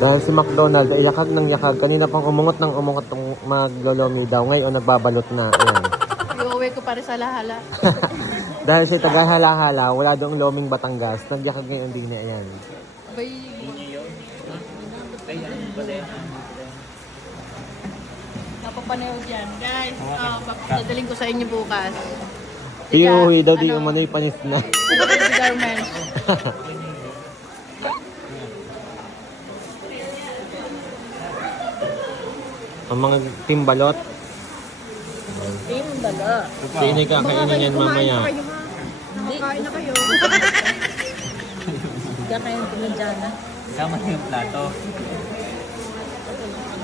Dahil si McDonald, ay yakag ng yakag. Kanina pang umungot ng umungot ng maglolomi daw. Ngayon, nagbabalot na. Ayan. Iuwi ko para sa lahala. Dahil siya taga-hala-hala, wala doong loming Batangas. Nagyakag ngayon din niya. Ayan. Bay. Napapanood yan. Guys, dadaling ko sa inyo bukas. Piuwi daw di umano'y panis na. Garments. Ang mga timbalot. Timbalot. Sino kakainin yan mamaya? Nakakain na kayo. Hindi kayo pinadyana. Sama niyo yung plato.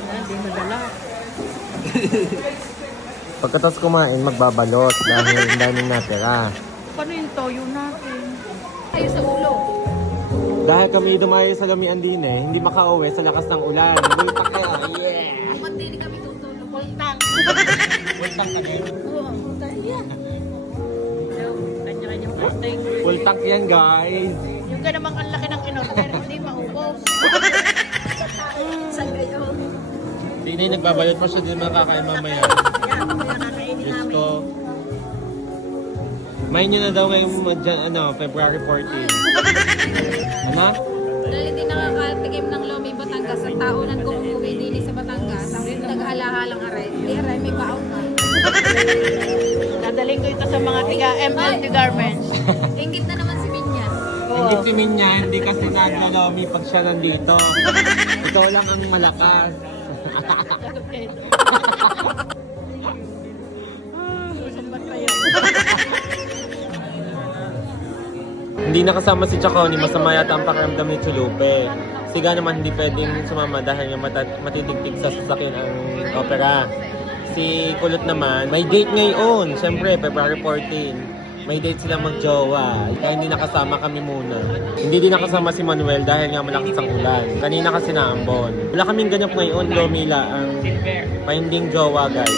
Hindi madala. Pagkatapos kumain, magbabalot dahil ang daming natira. Paano yung toyo natin? Tayo sa ulo. Dahil kami dumayo sa Lomian din hindi makauwi sa lakas ng ulan. Uy, pa kaya, yeah! Ba't hindi kami tutulog? Pultang. Pultang ka din. Oo, pultang yan. Kanya-kanyang pultang. Full tank yan, guys. Yung ganamang ang laki ng in-order, hindi maubos. Saan kayo? Hindi nagbabalot pa siya, din makakain mamaya. Yan, nakakainin Diyos namin. ko. Main nyo na daw ngayong February 14. Ano? Dahil hindi nakakatikim ng Lomi Batangas sa taonan kung umuwi din sa Batangas. Ang nag-alahalang aray. Hindi aray, may baon na. Dadaling ko ito sa mga tiga MLT Garments. Ingit na naman si Minya. Hindi si Minya, hindi kasi nagdalomi pag siya nandito. Ito lang ang malakas. Sumbat pa yun. Hindi nakasama si Chaconi, masama yata ang pakiramdam ni Chulupe. Siga naman hindi pwedeng sumama dahil nga matitigtig sa sasakyan ang opera. Si Kulot naman, may date ngayon. Siyempre, February 14. May date sila magjowa. Kaya hindi nakasama kami muna. Hindi din nakasama si Manuel dahil nga malakas ang ulan. Kanina kasi naambon. Wala kaming ganap ngayon, Lomila, ang finding jowa, guys.